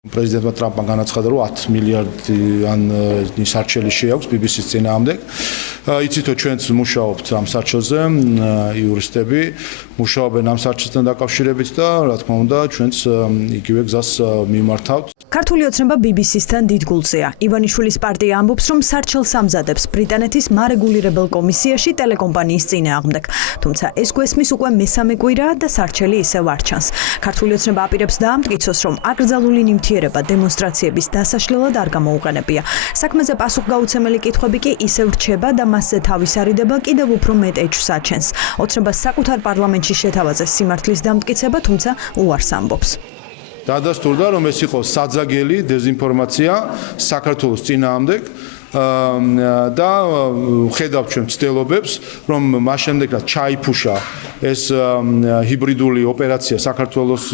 პრეზიდენტმა ტრამპმა განაცხადა, რომ 10 მილიარდიანი სარჩელი შეაქვს BBC-ს წინააღმდეგ. იცით, რომ ჩვენც მუშაობთ ამ სარჩელზე, იურისტები მუშაობენ ამ სარჩელთან დაკავშირებით და რა თქმა უნდა, ჩვენც იგივე გზას მიმართავთ. ქართული ოცნება BBC-სთან დიდ გულზეა. ივანიშვილის პარტია ამბობს, რომ სარჩელს ამზადებს ბრიტანეთის მარეგულირებელ კომისიაში ტელეკომპანიის წინააღმდეგ. თუმცა ეს გვესმის უკვე მესამე კვირაა და სარჩელი ისევ არ ჩანს. ქართული ოცნება აპირებს დაამტკიცოს, რომ აკრძალული ნივთიერება დემონსტრაციების დასაშლელად არ გამოუყენებია. საქმეზე პასუხგაუცემელი კითხვები კი ისევ რჩება და მასზე თავის არიდება კიდევ უფრო მეტ ეჭვს აჩენს. ოცნებას საკუთარ პარლამენტში შეთავაზეს სიმართლის დამტკიცება, თუმცა უარს ამბობს. დადასტურდა, რომ ეს იყო საძაგელი დეზინფორმაცია საქართველოს წინააღმდეგ და ხედავთ ჩვენ ცდილობებს, რომ მას შემდეგ რაც ჩაიფუშა ეს ჰიბრიდული ოპერაცია საქართველოს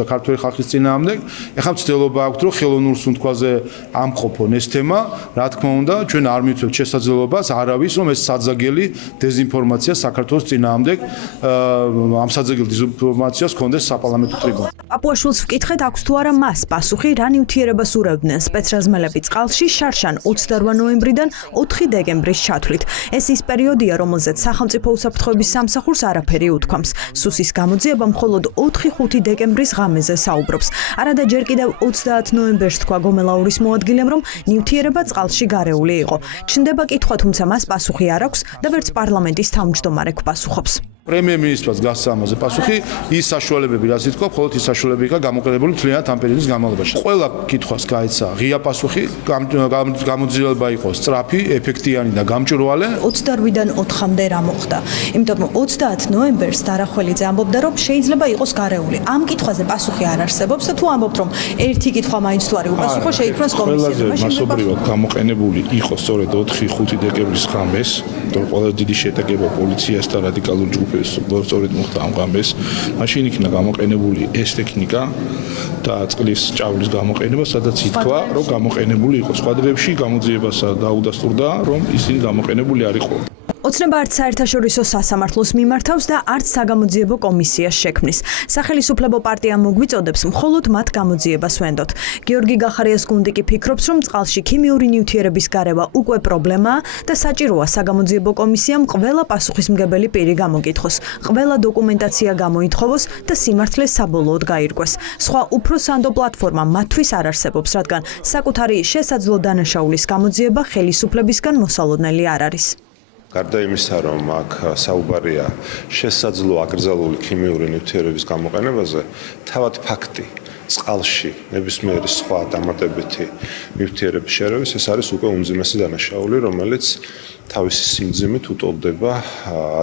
და ქართული ხალხის წინააღმდეგ, ეხლა ცდილობა აქვს, რომ ხელოვნურ სუნთქვაზე ამყოფონ ეს თემა, რა თქმა უნდა, ჩვენ არ მივცევთ შესაძლებლობას არავის, რომ ეს საძაგელი დეზინფორმაცია საქართველოს წინააღმდეგ ამ საძაგელ დეზინფორმაციას ჰქონდეს საპარლამენტო ტრიბუნაზე. აპუაშვილს ვკითხეთ, აქვს თუ არა მას პასუხი, რა ნივთიერებას ურევდნენ სპეცრაზმელები წყალში შარშან 28 ნოემბრიდან 4 დეკემბრის ჩათვლით. ეს ის პერიოდია, რომელზეც სახელმწიფო უსაფრთხოების სამსახურს არაფერი უთქვამს. სუსის გამოძიება მხოლოდ 4-5 დეკემბრის ღამეზე საუბრობს. არადა ჯერ კიდევ 30 ნოემბერს თქვა გომელაურის მოადგილემ, რომ ნივთიერება წყალში გარეული იყო. ჩნდება კითხვა, თუმცა მას პასუხი არ აქვს და ვერც პარლამენტის თავმჯდომარე გვპასუხობს. პრემიერ-მინისტრს გასცა ამაზე პასუხი, ის საშუალებები, რაც ითქვა, მხოლოდ ის საშუალებები იყო გამოყენებული მთლიანად ამ პერიოდის განმავლობაში. ყველა კითხვას გაეცა ღია პასუხი, გამოძიება იყო სწრაფი, ეფექტიანი და გამჭვირვალე. 28-დან 4-მდე რა მოხდა? იმიტომ რომ 30 ნოემბერს დარახველიძე ამბობდა, რომ შეიძლება იყოს გარეული. ამ კითხვაზე პასუხი არ არსებობს და თუ ამბობთ, რომ ერთი კითხვა მაინც თუ არ უპასუხო, შეიქმნას კომისია. მასობრივად გამოყენებული იყო სწორედ 4-5 დეკემბრის ღამეს, რომ ყველაზე დიდი შეტაკება პოლიციას და რადიკალურ ჯგუფებს სწორედ მოხდა ამ ღამეს. მაშინ იქნა გამოყენებული ეს ტექნიკა და წყლის ჭავლის გამოყენება, სადაც ითქვა, რომ გამოყენებული იყო. სხვა დღეებში გამოძიებას დაუდასტურდა, რომ ისინი გამოყენებული არ იყო. ოცნება არც საერთაშორისო სასამართლოს მიმართავს და არც საგამოძიებო კომისიას შექმნის. სახელისუფლებო პარტია მოგვიწოდებს მხოლოდ მათ გამოძიებას ვენდოთ. გიორგი გახარიას გუნდი კი ფიქრობს, რომ წყალში ქიმიური ნივთიერების გარევა უკვე პრობლემაა და საჭიროა საგამოძიებო კომისიამ ყველა პასუხისმგებელი პირი გამოგითხოს, ყველა დოკუმენტაცია გამოითხოვოს და სიმართლე საბოლოოდ გაირკვეს. სხვა უფრო სანდო პლატფორმა მათთვის არ არსებობს, რადგან საკუთარი შესაძლო დანაშაულის გამოძიება ხელისუფლებისგან მოსალოდნელი არ არის. გარდა იმისა, რომ აქ საუბარია შესაძლო აკრძალული ქიმიური ნივთიერების გამოყენებაზე, თავად ფაქტი წყალში ნებისმიერი სხვა დამატებითი ნივთიერების შერევის, ეს არის უკვე უმძიმესი დანაშაული, რომელიც თავისი სიმძიმით უტოლდება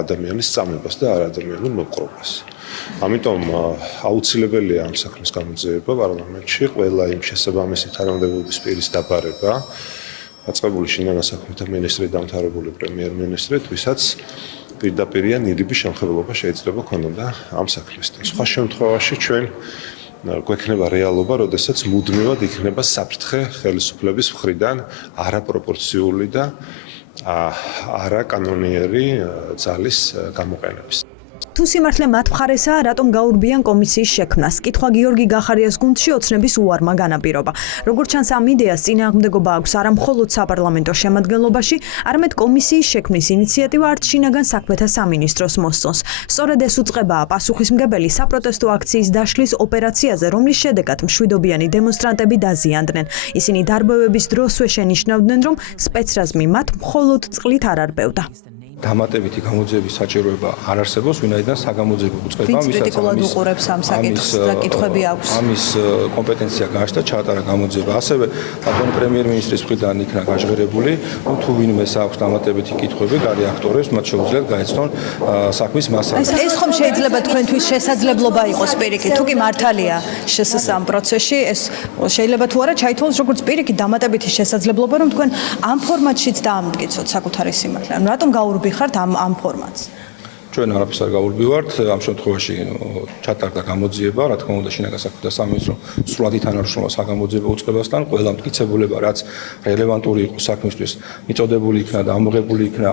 ადამიანის წამებას და არადამიანურ მოპყრობას. ამიტომ აუცილებელია ამ საქმის გამოძიება პარლამენტში, ყველა იმ შესაბამისი თანამდებობის პირის დაბარება, აწყებული შინაგან საქმეთა მინისტრი დამთავრებული პრემიერ-მინისტრი, ვისაც პირდაპირია ნიადირი შემხებლობა შეიძლება ქონოდა ამ საქმესთან. სხვა შემთხვევაში ჩვენ გვექნება რეალობა, როდესაც მუდმივად იქნება საფრთხე ხელისუფლების მხრიდან არაპროპორციული და არაკანონიერი ძალის გამოყენების. თუ სიმართლე მათ მხარესაა, რატომ გაურბიან კომისიის შექმნას? კითხვა გიორგი გახარიას გუნდში ოცნების უარმა განაპირობა. როგორც ჩანს, ამ იდეას წინააღმდეგობა აქვს არა მხოლოდ საპარლამენტო შემადგენლობაში, არამედ კომისიის შექმნის ინიციატივა არც შინაგან საქმეთა სამინისტროს მოსწონს. სწორედ ეს უწყებაა პასუხისმგებელი საპროტესტო აქციის დაშლის ოპერაციაზე, რომლის შედეგად მშვიდობიანი დემონსტრანტები დაზიანდნენ. ისინი დარბევების დროსვე შენიშნავდნენ, რომ სპეცრაზმი მათ მხოლოდ წყლით არ არბევდა. დამატებითი გამოძიების საჭიროება არ არსებობს, ვინაიდან საგამოძიებო უწყება ამის კომპეტენცია გააჩნდა ჩაატარა გამოძიება. ასევე ბატონი პრემიერ-მინისტრის მხრიდან იქნა გაჟღერებული, რომ თუ ვინმეს აქვს დამატებითი კითხვები, გარი აქტორებს, მათ შეუძლიათ გაეცნონ საქმის მასალა. ეს ხომ შეიძლება თქვენთვის შესაძლებლობა იყოს პირიქით, თუ კი მართალია შესაძლებლობა ამ პროცესში, ეს შეიძლება თუ არა ჩაითვალოს როგორც პირიქით დამატებითი შესაძლებლობა, რომ თქვენ ამ ფორმატშიც დაამტკიცოთ საკუთარი სიმართლე. რატომ გაურბიხართ ამ ფორმატს? ჩვენ არაფერს არ გავურბივართ, ამ შემთხვევაში ჩატარდა გამოძიება, რა თქმა უნდა, შინაგან საქმეთა სამინისტრო სრულად ითანამშრომლა საგამოძიებო უწყებასთან, ყველა მტკიცებულება, რაც რელევანტური იყო საქმისთვის, მიწოდებული იქნა და ამოღებული იქნა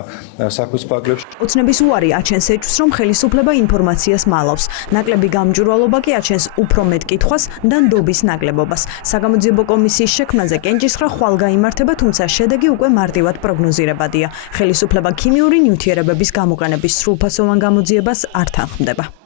საქმის ფარგლებში. ოცნების უარი აჩენს ეჭვს, რომ ხელისუფლება ინფორმაციას მალავს. ნაკლები გამჭვირვალობა კი აჩენს უფრო მეტ კითხვას და ნდობის ნაკლებობას. საგამოძიებო კომისიის შექმნაზე კენჭისხრა ხვალ გაიმართება, თუმცა შედეგი უკვე მარტივად პროგნოზირებადია. ხელისუფლება ქიმიური ნივთიერებების გამოყენების სრულფასოვან გამოძიებას არ თანხმდება.